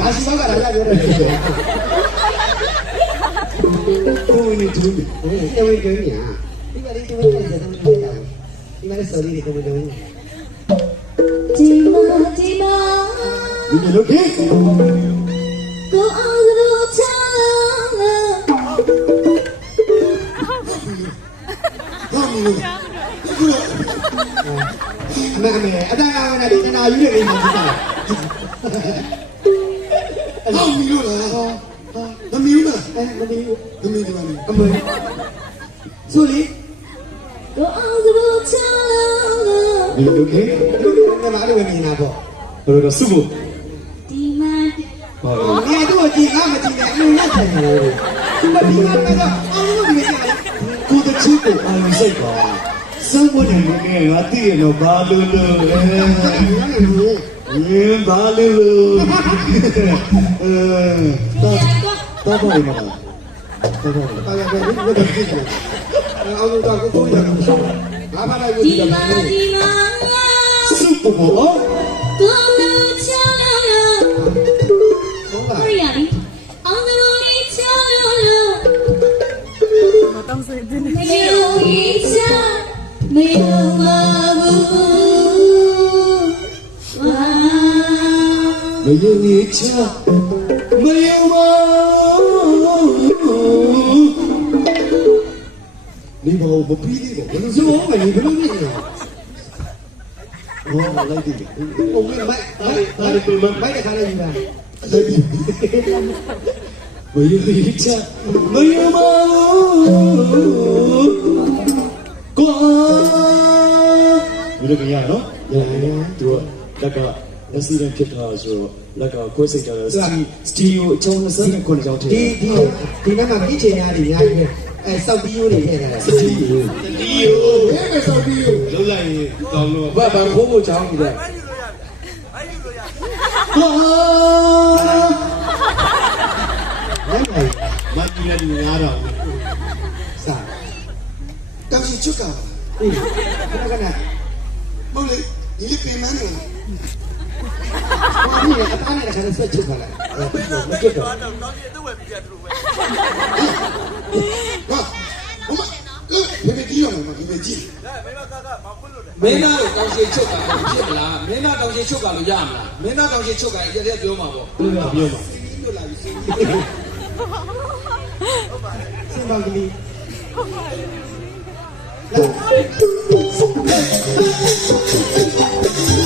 아시 뭐가 나야 그래. 고민이 두니. 여기 거기야. 이말이 좀 해야 이말이 소리를 좀 좀. 디마 이렇게? 또 어디로 찾아 아메 아다가나 리나 유래 있는 진짜. 아 미로라. 나 미우나. 나 미우. 나 미우나. 어머. 소리. 또 어디로 찾아 이렇게? 나 말을 왜 미나 봐. 그러니까 수고. 디마 얘도 어디가 맞지네. 누나 찾네. 누가 비가 나가. 아무도 왜 고도 치고 아유 새까. 성분이 뭐게 어디에 너 발루루. 발루루. 따바이 말아. 디마 수고. 또 어디로 찾아 허리야리 어디로 찾아 매일이차 매일마 니가 뭐 비리고 무슨 소리 이 그러니까. 뭐 라이딩 오늘 많이 가는 이유야. 매일이차 매일마 과 이렇게 해야 너? 야, 또 내가 레시던ဖြစ်တာဆိုလက်ကကိုယ်စိတ်ကြတော့စတီယိုအချောင်း29ချောင်းထည့်ဒီနေ့မှာပြီးချင်ရည်အများကြီးပဲစောက်တီးရိုးတွေထည့်ထားတယ် စတီယိုဘယ်စောက်တီးရိုး လုံးလိုက်ရင်တောင်းလို့ဘာခိုးဖို့ချောင်းကြီးလဲဟာမကြီးလည်း9000စာတောင်ရှိချွတ်ကခဏမဟုတ်လေဒီလေးပြင်မန်းနေလားဒီအသားနဲ့ခဏဆက်ချွတ်ပါလားမချွတ်တော့တောင်ရှိအသက်ဝယ်ပြီးရတူပဲဟာဘယ်ကြီးရောမဘယ်ကြီးမင်းသားကိုတောင်ရှိချုပ်တာဖြစ်မလားမင်းသားတောင်ရှိချုပ်ကလို့ရမလားမင်းသားတောင်ရှိချုပ်ကရတဲ့ပြောမှာပေါ့ပြောမှာလွတ်လာပြီစင်ပါကလေးဟုတ်ပါ